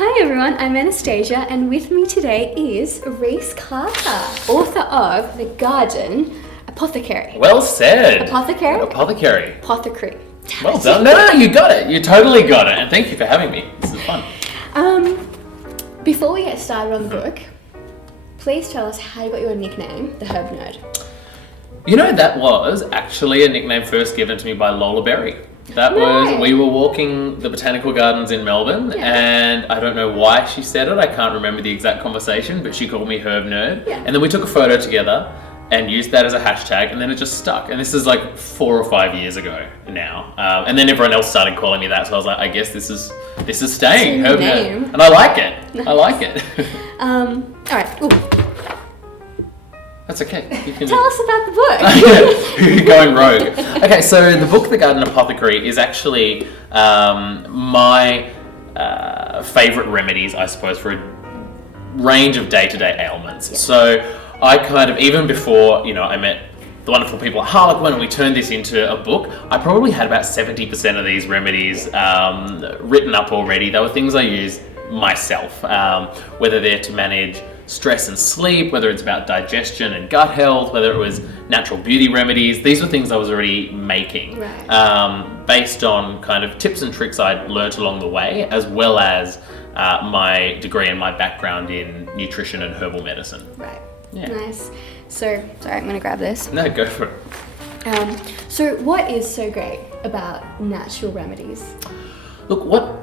Hi everyone, I'm Anastasia, and with me today is Reece Carter, author of The Garden Apothecary. Well said. Apothecary? Apothecary. Apothecary. Well done. No, you got it. You totally got it. And thank you for having me. This is fun. Before we get started on the book, please tell us how you got your nickname, the Herb Nerd. You know, that was actually a nickname first given to me by Lola Berry. We were walking the botanical gardens in Melbourne, and I don't know why she said it. I can't remember the exact conversation, but she called me Herb Nerd. Yeah. And then we took a photo together and used that as a hashtag, and then it just stuck. And this is like 4 or 5 years ago now. And then everyone else started calling me that, so I was like, I guess this is staying, Herb Nerd. And I like it. Nice. I like it. All right. Ooh. That's okay. You can Tell us about the book. You're going rogue. Okay, so the book, The Garden Apothecary, is actually my favourite remedies, I suppose, for a range of day-to-day ailments. Yeah. So I kind of, even before, I met the wonderful people at Harlequin and we turned this into a book, I probably had about 70% of these remedies written up already. They were things I used myself, whether they're to manage stress and sleep, whether it's about digestion and gut health, whether it was natural beauty remedies. These were things I was already making, based on kind of tips and tricks I'd learnt along the way, as well as my degree and my background in nutrition and herbal medicine. Right. Yeah. Nice. So, sorry, I'm going to grab this. No, go for it. So what is so great about natural remedies? Look,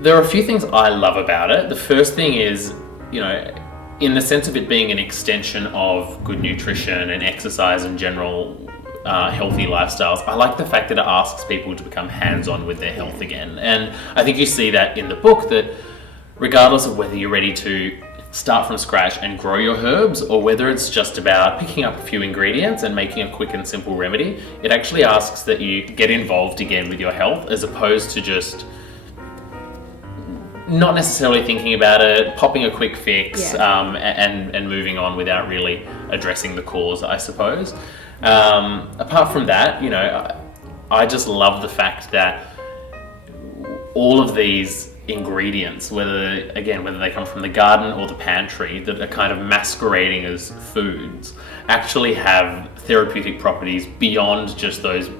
there are a few things I love about it. The first thing is, in the sense of it being an extension of good nutrition and exercise and general healthy lifestyles, I like the fact that it asks people to become hands-on with their health again. And I think you see that in the book, that regardless of whether you're ready to start from scratch and grow your herbs, or whether it's just about picking up a few ingredients and making a quick and simple remedy, it actually asks that you get involved again with your health, as opposed to just not necessarily thinking about it, popping a quick fix, and moving on without really addressing the cause, I suppose. Apart from that, I just love the fact that all of these ingredients, whether they come from the garden or the pantry, that are kind of masquerading as foods, actually have therapeutic properties beyond just those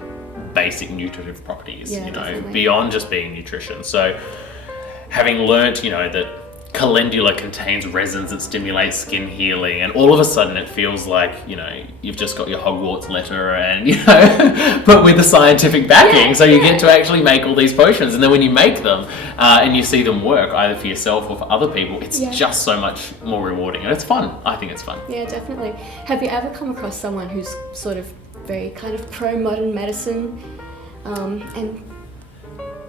basic nutritive properties, definitely. Beyond just being nutrition. So having learnt, that calendula contains resins that stimulate skin healing, and all of a sudden it feels like, you've just got your Hogwarts letter and, but with the scientific backing, so you get to actually make all these potions. And then when you make them and you see them work, either for yourself or for other people, it's just so much more rewarding, and it's fun. I think it's fun. Yeah, definitely. Have you ever come across someone who's sort of very kind of pro-modern medicine and...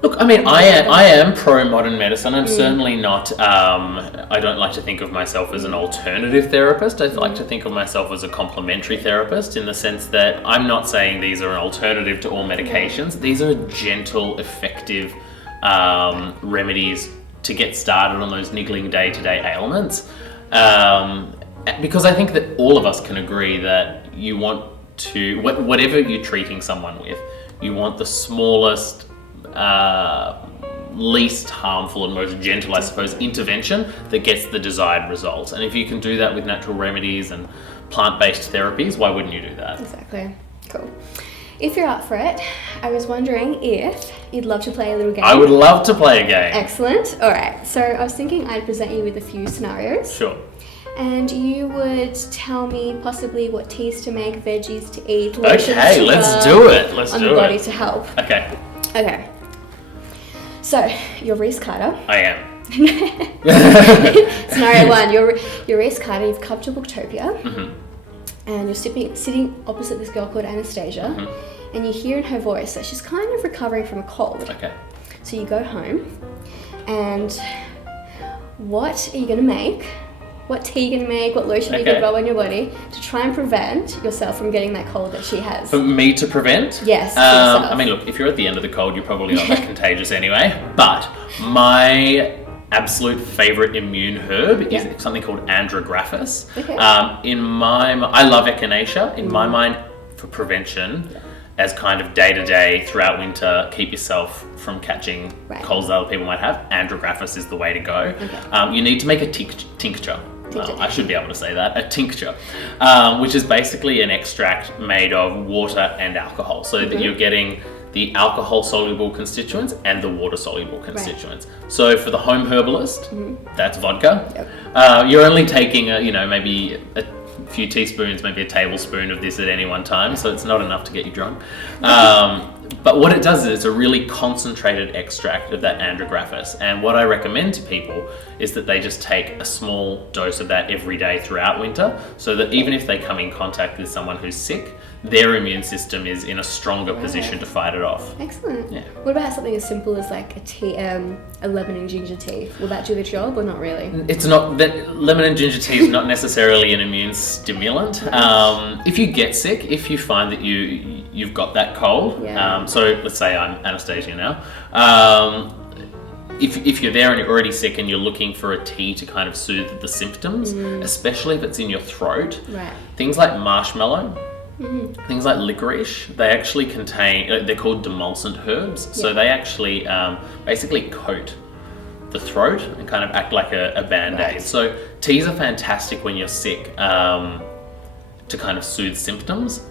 Look, I mean, I am pro-modern medicine. I'm certainly not, I don't like to think of myself as an alternative therapist. I like to think of myself as a complementary therapist, in the sense that I'm not saying these are an alternative to all medications. These are gentle, effective remedies to get started on those niggling day-to-day ailments. Because I think that all of us can agree that you want to, whatever you're treating someone with, you want the smallest, least harmful and most gentle, I suppose, intervention that gets the desired results. And if you can do that with natural remedies and plant-based therapies, why wouldn't you do that? Exactly. Cool. If you're up for it, I was wondering if you'd love to play a little game. I would love to play a game. Excellent. All right. So I was thinking I'd present you with a few scenarios. Sure. And you would tell me possibly what teas to make, veggies to eat, lotions okay, to let's do it. Let's on do the it. body to help. Okay. Okay. So, you're Reece Carter. I am. Scenario 1, you're Reece Carter, you've come to Booktopia, and you're sitting opposite this girl called Anastasia, and you hear in her voice that she's kind of recovering from a cold. Okay. So you go home, and what are you going to make? What tea are you going to make? What lotion are you going to rub on your body to try and prevent yourself from getting that cold that she has? For me to prevent? Yes. I mean, look, if you're at the end of the cold, you're probably not that contagious anyway. But my absolute favourite immune herb is something called Andrographis. Okay. I love echinacea. In my mind, for prevention, as kind of day-to-day throughout winter, keep yourself from catching colds that other people might have, andrographis is the way to go. Okay. You need to make a tincture. I should be able to say that, a tincture, which is basically an extract made of water and alcohol, so that you're getting the alcohol-soluble constituents and the water-soluble constituents. Right. So for the home herbalist, that's vodka. Yep. You're only taking, maybe a few teaspoons, maybe a tablespoon of this at any one time, so it's not enough to get you drunk. But what it does is it's a really concentrated extract of that andrographis, and what I recommend to people is that they just take a small dose of that every day throughout winter, so that even if they come in contact with someone who's sick, their immune system is in a stronger position to fight it off. Excellent. Yeah. What about something as simple as like a tea, a lemon and ginger tea? Will that do the job or not really? It's not that lemon and ginger tea is not necessarily an immune stimulant. If you get sick, if you find that you've got that cold, so let's say I'm Anastasia now. If you're there and you're already sick and you're looking for a tea to kind of soothe the symptoms, especially if it's in your throat, things like marshmallow, things like licorice, they actually contain, they're called demulcent herbs, so they actually basically coat the throat and kind of act like a band-aid. So teas are fantastic when you're sick to kind of soothe symptoms,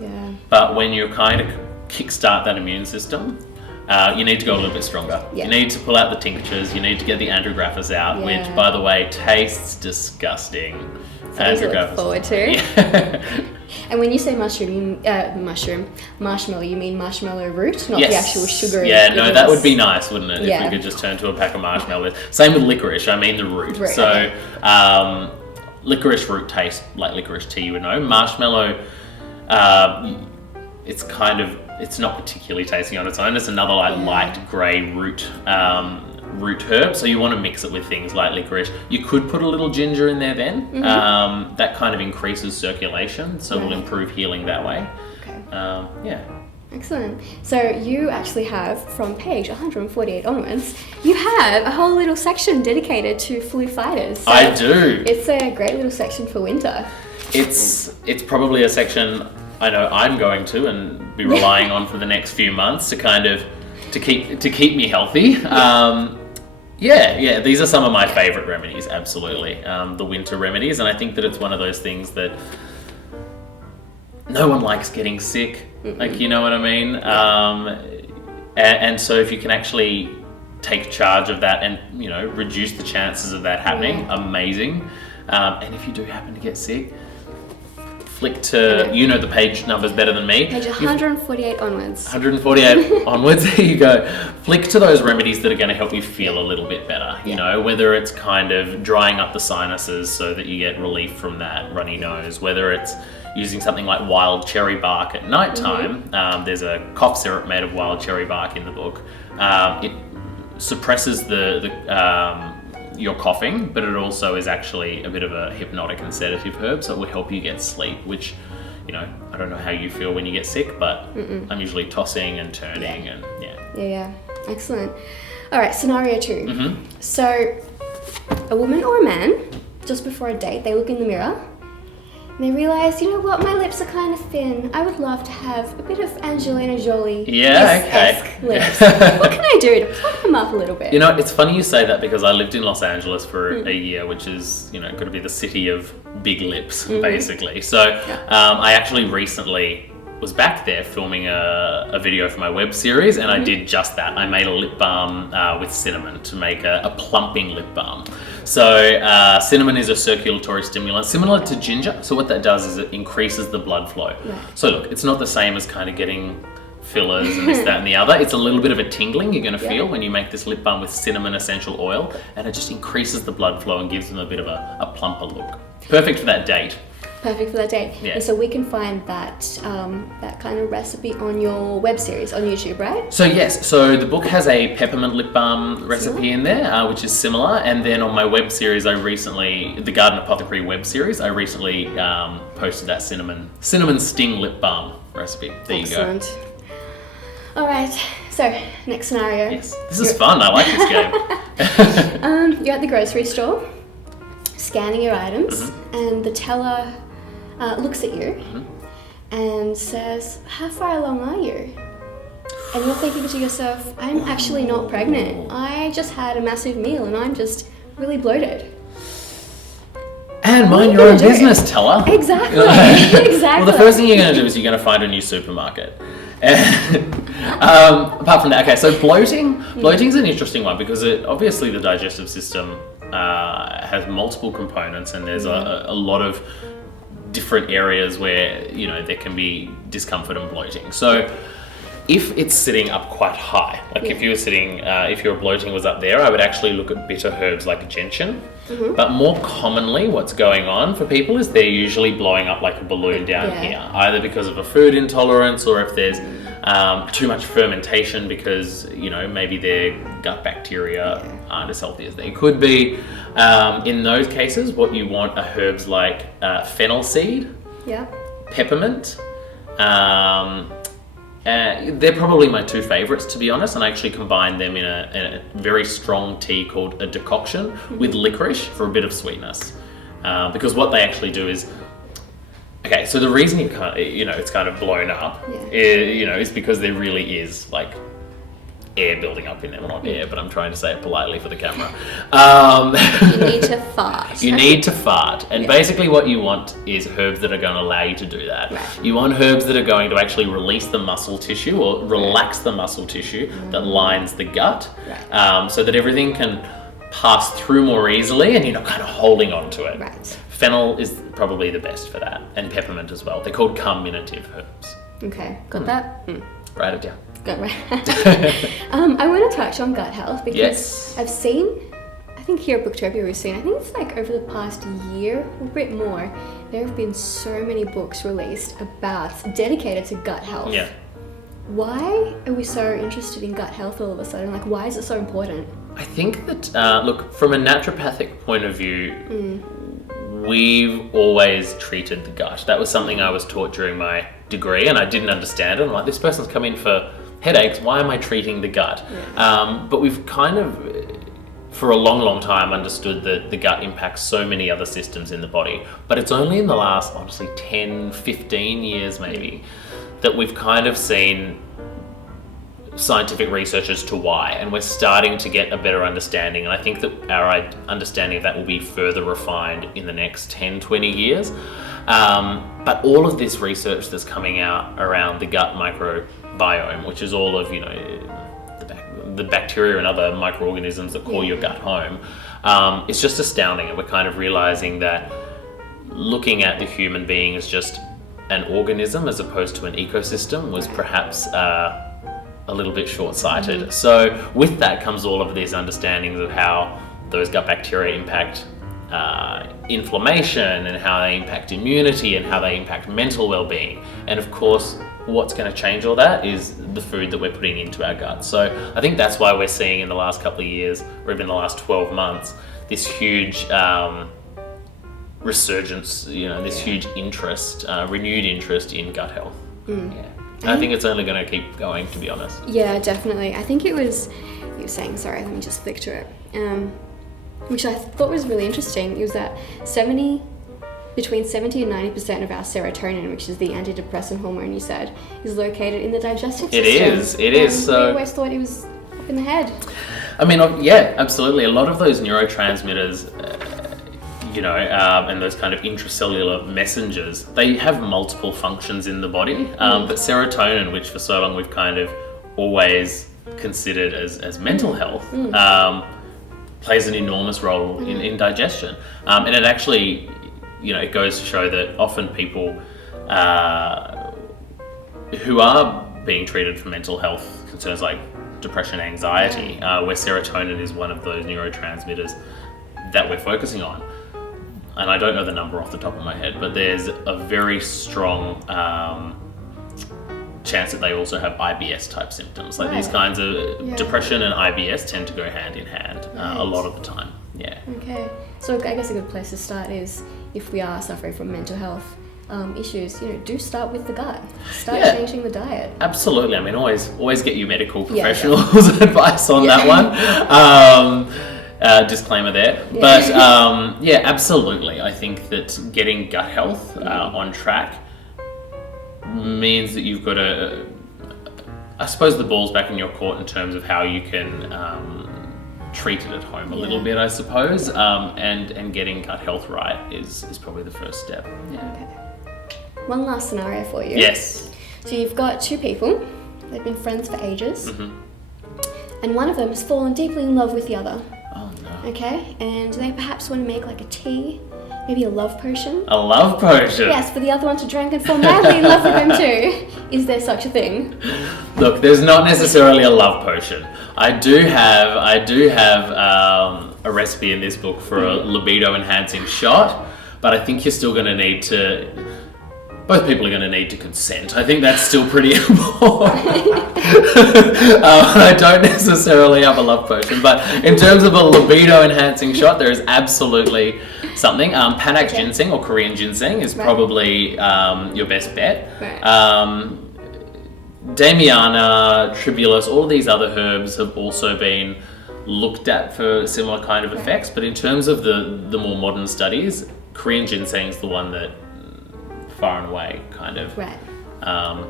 but when you're kind of kickstart that immune system, you need to go a little bit stronger. You need to pull out the tinctures, you need to get the andrographis out, which, by the way, tastes disgusting. Something to look forward to. And when you say marshmallow, you mean marshmallow root, not the actual sugar. Yeah, no, that would be nice, wouldn't it? If we could just turn to a pack of marshmallows. Same with licorice, I mean the root. So licorice root tastes like licorice tea, you would know. Marshmallow, it's not particularly tasty on its own. It's another light grey root herb, so you want to mix it with things like licorice. You could put a little ginger in there then. That kind of increases circulation, so it will improve healing that way. Excellent. So you actually have, from page 148 onwards, you have a whole little section dedicated to flu fighters. So I do. It's a great little section for winter. It's probably a section I know I'm going to and be relying on for the next few months to kind of to keep me healthy. These are some of my favorite remedies, absolutely. The winter remedies, and I think that it's one of those things that no one likes getting sick, like, you know what I mean? And so if you can actually take charge of that and, reduce the chances of that happening, amazing. And if you do happen to get sick, flick to, the page numbers better than me. Page 148 onwards. 148 onwards, there you go. Flick to those remedies that are going to help you feel a little bit better, whether it's kind of drying up the sinuses so that you get relief from that runny nose, whether it's using something like wild cherry bark at nighttime. There's a cough syrup made of wild cherry bark in the book. It suppresses your coughing, but it also is actually a bit of a hypnotic and sedative herb, so it will help you get sleep, which, I don't know how you feel when you get sick, but I'm usually tossing and turning and Excellent. All right, scenario 2. So a woman or a man, just before a date, they look in the mirror and they realise, you know what, my lips are kind of thin. I would love to have a bit of Angelina Jolie-esque lips. What can I do to plump them up a little bit? It's funny you say that because I lived in Los Angeles for a year, which is, going to be the city of big lips, basically. So I actually recently was back there filming a video for my web series, and I did just that. I made a lip balm with cinnamon to make a plumping lip balm. So cinnamon is a circulatory stimulant similar to ginger. So what that does is it increases the blood flow. So look, it's not the same as kind of getting fillers and this, that, and the other. It's a little bit of a tingling you're going to feel when you make this lip balm with cinnamon essential oil, and it just increases the blood flow and gives them a bit of a plumper look. Perfect for that date. Perfect for that date. And so we can find that that kind of recipe on your web series on YouTube, right? So yes, so the book has a peppermint lip balm recipe in there, which is similar. And then on my web series, the Garden Apothecary web series, I recently posted that cinnamon sting lip balm recipe. There you go. Excellent. All right, so next scenario. Yes, this is fun. I like this game. You're at the grocery store, scanning your items, and the teller looks at you and says, how far along are you? And you're thinking to yourself, I'm actually not pregnant. I just had a massive meal and I'm just really bloated. And mind your own business, teller. Exactly. Well, the first thing you're going to do is you're going to find a new supermarket. Apart from that, okay, so bloating's an interesting one because obviously the digestive system has multiple components, and there's a lot of different areas where, you know, there can be discomfort and bloating. So if it's sitting up quite high, like if you were sitting, if your bloating was up there, I would actually look at bitter herbs like gentian. But more commonly what's going on for people is they're usually blowing up like a balloon down here, either because of a food intolerance or if there's too much fermentation because, you know, maybe their gut bacteria aren't as healthy as they could be. In those cases, what you want are herbs like fennel seed, peppermint. They're probably my two favorites, to be honest, and I actually combine them in a very strong tea called a decoction with licorice for a bit of sweetness. Because what they actually do is, okay, so the reason it's kind of blown up, is because there really is like air building up in them. Well, not air, but I'm trying to say it politely for the camera. You need to fart. You need to fart. And basically what you want is herbs that are going to allow you to do that. Right. You want herbs that are going to actually release the muscle tissue or relax the muscle tissue that lines the gut, so that everything can pass through more easily and you're not kind of holding on to it. Right. Fennel is probably the best for that, and peppermint as well. They're called carminative herbs. Okay, got that? Write it down. Got right. I want to touch on gut health because I've seen, I think here at Booktopia we've seen, I think it's like over the past year or a bit more, there have been so many books released dedicated to gut health. Yeah. Why are we so interested in gut health all of a sudden? Like, why is it so important? I think that, look, from a naturopathic point of view, we've always treated the gut. That was something I was taught during my degree, and I didn't understand it. I'm like, this person's come in for headaches, why am I treating the gut? But we've kind of, for a long time, understood that the gut impacts so many other systems in the body. But it's only in the last, honestly, 10, 15 years maybe, that we've kind of seen scientific research as to why, and we're starting to get a better understanding, and I think that our understanding of that will be further refined in the next 10, 20 years. But all of this research that's coming out around the gut microbiome, which is all of, you know, the bacteria and other microorganisms that call your gut home, it's just astounding, and we're kind of realizing that looking at the human being as just an organism as opposed to an ecosystem was perhaps a little bit short-sighted. So with that comes all of these understandings of how those gut bacteria impact inflammation and how they impact immunity and how they impact mental well-being. And of course, what's going to change all that is the food that we're putting into our gut. So I think that's why we're seeing in the last couple of years, or even the last 12 months, this huge resurgence, this huge interest, renewed interest in gut health. I think it's only going to keep going, to be honest. Yeah, definitely. I think it was, you were saying, sorry, let me just flick through it, which I thought was really interesting. It was that between 70 and 90% of our serotonin, which is the antidepressant hormone you said, is located in the digestive system. It is. So we always thought it was up in the head. I mean, yeah, absolutely. A lot of those neurotransmitters, and those kind of intracellular messengers, they have multiple functions in the body. But serotonin, which for so long we've kind of always considered as mental health, plays an enormous role in digestion. And it actually, it goes to show that often people who are being treated for mental health concerns like depression, anxiety, where serotonin is one of those neurotransmitters that we're focusing on. And I don't know the number off the top of my head, but there's a very strong chance that they also have IBS type symptoms. Like these kinds of depression and IBS tend to go hand in hand a lot of the time. Yeah. Okay. So I guess a good place to start is if we are suffering from mental health issues, do start with the gut. Start changing the diet. Absolutely. I mean, always get your medical professionals' advice on that one. Disclaimer there. But absolutely. I think that getting gut health on track means that you've got to, I suppose the ball's back in your court in terms of how you can treat it at home a little bit, I suppose, and getting gut health right is probably the first step. Yeah. Okay. One last scenario for you. Yes. So you've got two people, they've been friends for ages, and one of them has fallen deeply in love with the other. Oh no. Okay, and they perhaps want to make like a tea, maybe a love potion. A love potion? Yes, for the other one to drink and fall madly in love with them too. Is there such a thing? Look, there's not necessarily a love potion. I do have a recipe in this book for a libido enhancing shot, but I think you're still going to need to. Both people are going to need to consent. I think that's still pretty important. I don't necessarily have a love potion, but in terms of a libido enhancing shot, there is absolutely something. Panax ginseng or Korean ginseng is probably your best bet. Right. Damiana, tribulus, all these other herbs have also been looked at for similar kind of effects, but in terms of the more modern studies, Korean ginseng is the one that far and away kind of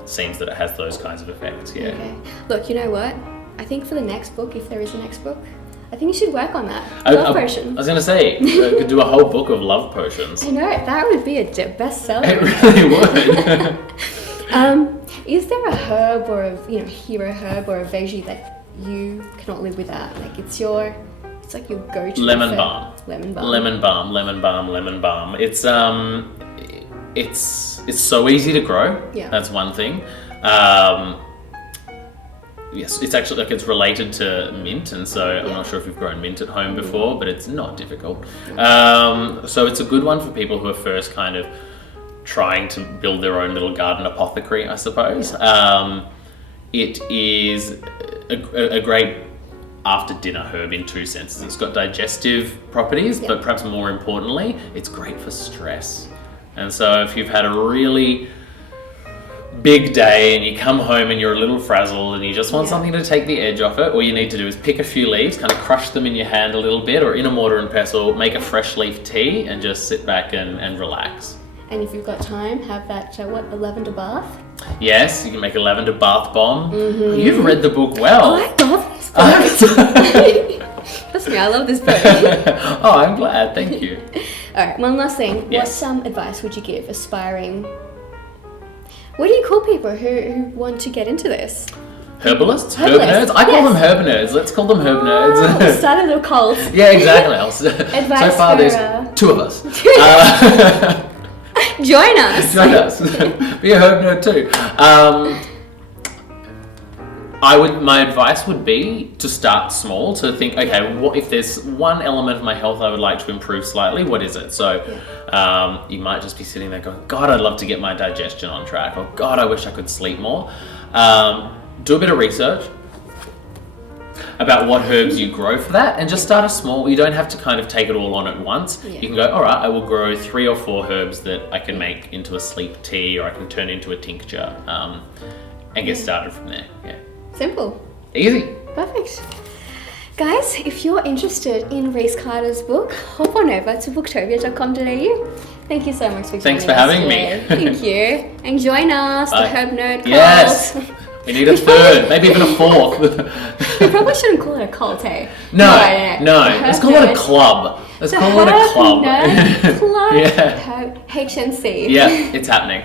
seems that it has those kinds of effects. Yeah. Okay. Look, you know what? I think for the next book, if there is a next book, I think you should work on that. Love potion. I was going to say, you could do a whole book of love potions. I know, that would be a bestseller. It really would. Is there a herb or a hero herb or a veggie that you cannot live without? Like it's like your go-to. Lemon balm. Lemon balm. Lemon balm. Lemon balm. Lemon balm. It's so easy to grow. Yeah. That's one thing. Yes, it's actually it's related to mint, and so I'm not sure if you've grown mint at home before, but it's not difficult. So it's a good one for people who are first kind of trying to build their own little garden apothecary, I suppose. It is a great after dinner herb in two senses. It's got digestive properties, but perhaps more importantly, it's great for stress. And so if you've had a really big day and you come home and you're a little frazzled and you just want something to take the edge off it, all you need to do is pick a few leaves, kind of crush them in your hand a little bit, or in a mortar and pestle, make a fresh leaf tea and just sit back and relax. And if you've got time, have that, a lavender bath? Yes, you can make a lavender bath bomb. Mm-hmm. You've read the book well. Oh, I love this book. Trust me, I love this book. Oh, I'm glad. Thank you. All right, one last thing. Yes. What advice would you give aspiring... What do you call people who want to get into this? Herbalists? Herb nerds? I call them herb nerds. Let's call them herb nerds. Start a little cult. Yeah, exactly. Advice so far, for, there's two of us. Join us. Join us. Be a herb nerd too. My advice would be to start small, to think, okay, what if there's one element of my health I would like to improve slightly, what is it? So you might just be sitting there going, God, I'd love to get my digestion on track, or God, I wish I could sleep more. Do a bit of research about what herbs you grow for that, and just start small. You don't have to kind of take it all on at once. You can go, all right, I will grow 3 or 4 herbs that I can make into a sleep tea, or I can turn into a tincture, and get started from there. Yeah. Simple. Easy. Perfect. Guys, if you're interested in Reece Carter's book, hop on over to booktopia.com.au. Thank you so much for joining us. Thanks for having me. Thank you. And join us, the Herb Nerd Cult. Yes. We need a third, maybe even a fourth. We probably shouldn't call it a cult, eh? No. Let's call it a club. Let's call it a club. Nerd Club. Yeah. HNC. Yeah, it's happening.